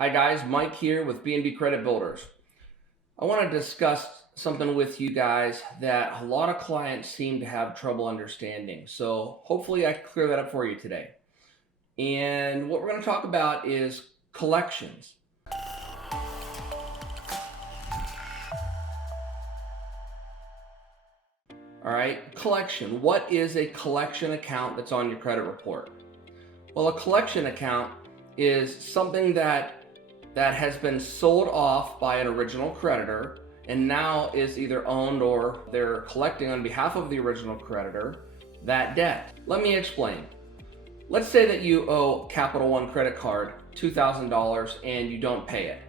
Hi guys, Mike here with B&B Credit Builders. I want to discuss something with you guys that a lot of clients seem to have trouble understanding. So hopefully I can clear that up for you today. And what we're going to talk about is collections. All right, collection. What is a collection account that's on your credit report? Well, a collection account is something that has been sold off by an original creditor and now is either owned or they're collecting on behalf of the original creditor that debt. Let me explain. Let's say that you owe Capital One credit card $2,000 and you don't pay it.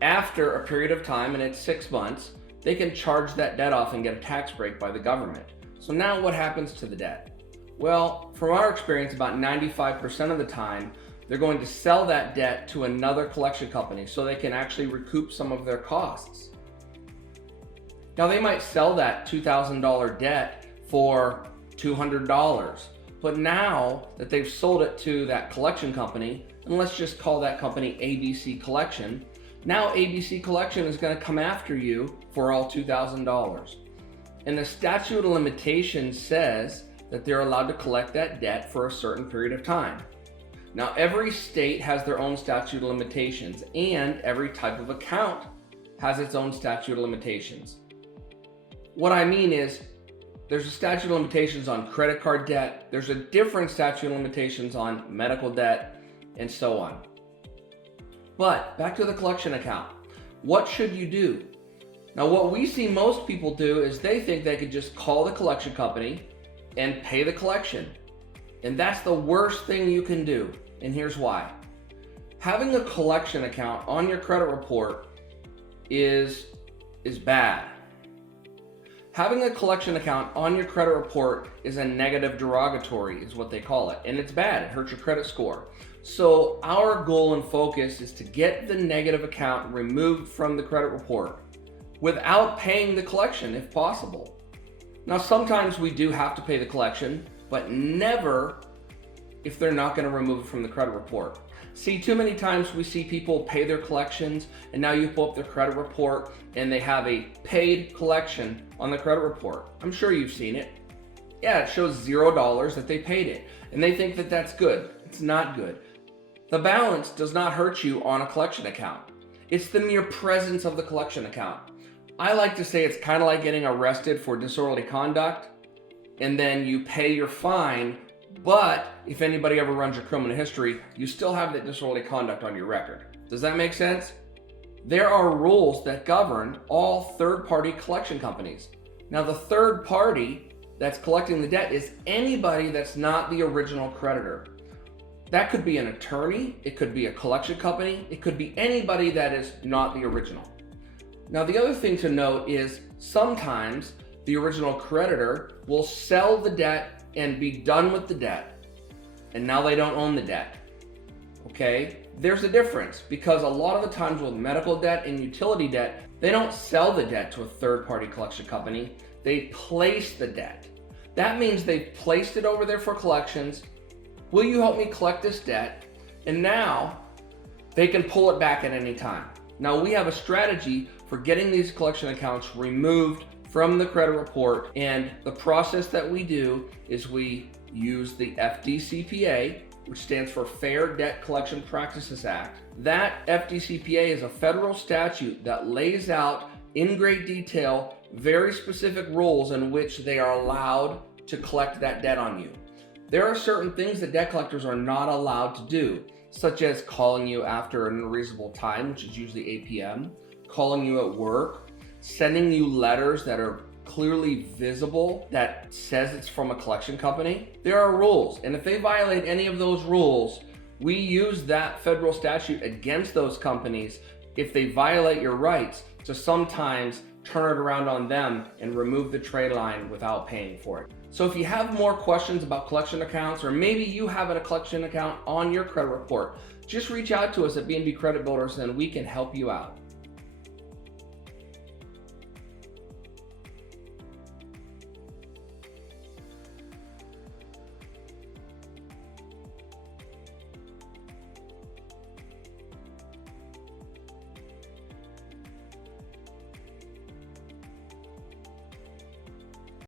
After a period of time, and it's 6 months, they can charge that debt off and get a tax break by the government. So now what happens to the debt? Well, from our experience, about 95% of the time, they're going to sell that debt to another collection company so they can actually recoup some of their costs. Now they might sell that $2,000 debt for $200, but now that they've sold it to that collection company, and let's just call that company ABC Collection, now ABC Collection is going to come after you for all $2,000. And the statute of limitations says that they're allowed to collect that debt for a certain period of time. Now, every state has their own statute of limitations, and every type of account has its own statute of limitations. What I mean is, there's a statute of limitations on credit card debt, there's a different statute of limitations on medical debt, and so on. But back to the collection account. What should you do? Now, what we see most people do is they think they could just call the collection company and pay the collection. And that's the worst thing you can do, and here's why. Having a collection account on your credit report is bad. Having a collection account on your credit report is a negative derogatory, is what they call it, and it's bad. It hurts your credit score. So our goal and focus is to get the negative account removed from the credit report without paying the collection if possible. Now, sometimes we do have to pay the collection, but never if they're not going to remove it from the credit report. See, too many times we see people pay their collections and now you pull up their credit report and they have a paid collection on the credit report. I'm sure you've seen it. Yeah, it shows $0 that they paid it and they think that that's good. It's not good. The balance does not hurt you on a collection account. It's the mere presence of the collection account. I like to say it's kind of like getting arrested for disorderly conduct and then you pay your fine, but if anybody ever runs your criminal history, you still have that disorderly conduct on your record. Does that make sense? There are rules that govern all third-party collection companies. Now, the third party that's collecting the debt is anybody that's not the original creditor. That could be an attorney, it could be a collection company, it could be anybody that is not the original. Now, the other thing to note is sometimes the original creditor will sell the debt and be done with the debt, and now they don't own the debt. Okay? There's a difference because a lot of the times with medical debt and utility debt, they don't sell the debt to a third-party collection company, they place the debt. That means they've placed it over there for collections. Will you help me collect this debt? And now they can pull it back at any time. Now, we have a strategy for getting these collection accounts removed from the credit report, and the process that we do is we use the FDCPA, which stands for Fair Debt Collection Practices Act. That FDCPA is a federal statute that lays out in great detail very specific rules in which they are allowed to collect that debt on you. There are certain things that debt collectors are not allowed to do, such as calling you after an unreasonable time, which is usually 8 p.m., calling you at work, sending you letters that are clearly visible that says it's from a collection company. There are rules, and if they violate any of those rules, we use that federal statute against those companies if they violate your rights to sometimes turn it around on them and remove the trade line without paying for it. So if you have more questions about collection accounts, or maybe you have a collection account on your credit report, just reach out to us at B&B Credit Builders and we can help you out.